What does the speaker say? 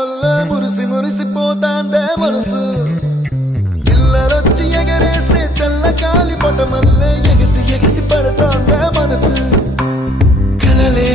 వల్ల మురిసి మురిసిపోతాందే మనసు పిల్లలొచ్చి ఎగరేసే తెల్ల కాలి పటమల్లే ఎగిసి ఎగిసి పడతాందే మనసు కలలే